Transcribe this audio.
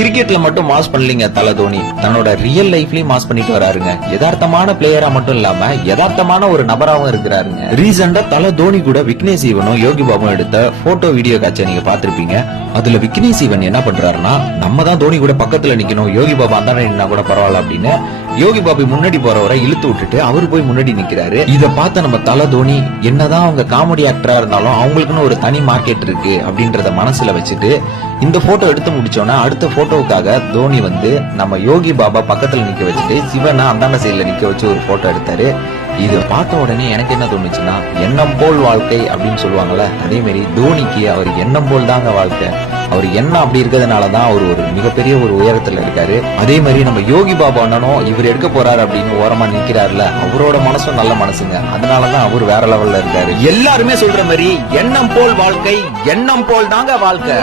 கிரிக்கெட்ல மட்டும் மாஸ் பண்ணலீங்க தல தோனி, தன்னோட ரியல் லைஃப்லயும் மாஸ் பண்ணிட்டு வராருங்க. யதார்த்தமான பிளேயரா மட்டும் இல்லாம யதார்த்தமான ஒரு நபராவும் இருக்கிறாருங்க. ரீசெண்டா தல தோனி கூட விக்னேஷ் சிவனும் யோகி பாபுவும் எடுத்த போட்டோ வீடியோ காட்சியை நீங்க பாத்திருப்பீங்க. அதுல விக்னேஷ் சிவன் என்ன பண்றாருன்னா, நம்ம தான் தோனி கூட பக்கத்துல நிக்கணும், யோகி பாபு அந்தானே நின்னா கூட பரவாயில்ல அப்படின்னு யோகி பாபு முன்னாடி போறவரை இழுத்து விட்டுட்டு அவரு போய் முன்னாடி நிக்கிறாரு. இத பார்த்த நம்ம தல தோனி, என்னதான் அவங்க காமெடி ஆக்டரா இருந்தாலும் அவங்களுக்குன்னு ஒரு தனி மார்க்கெட் இருக்கு அப்படின்றத மனசுல வச்சுட்டு இந்த போட்டோ எடுத்து முடிச்சோன்னா அடுத்த போட்டோவுக்காக தோனி வந்து நம்ம யோகி பாபா பக்கத்துல நிக்க வச்சுட்டு சிவனை அந்தாண்ட சைட்ல நிக்க வச்சு ஒரு போட்டோ எடுத்தாரு. இத பார்த்த உடனே எனக்கு என்ன தோணுச்சுன்னா, எண்ணம் போல் வாழ்க்கை அப்படின்னு சொல்லுவாங்கல்ல, அதே மாதிரி தோனிக்கு அவர் எண்ணம் போல் தாங்க வாழ்க்கை. அவர் என்ன அப்படி இருக்கிறதுனாலதான் அவர் ஒரு மிகப்பெரிய ஒரு உயரத்துல இருக்காரு. அதே மாதிரி நம்ம யோகி பாபா அண்ணனும் இவர் எடுக்க போறாரு அப்படின்னு ஓரமா நிக்கிறாருல, அவரோட மனசும் நல்ல மனசுங்க. அதனாலதான் அவர் வேற லெவல்ல இருக்காரு. எல்லாருமே சொல்ற மாதிரி எண்ணம் போல் வாழ்க்கை, எண்ணம் போல் தாங்க வாழ்க்கை.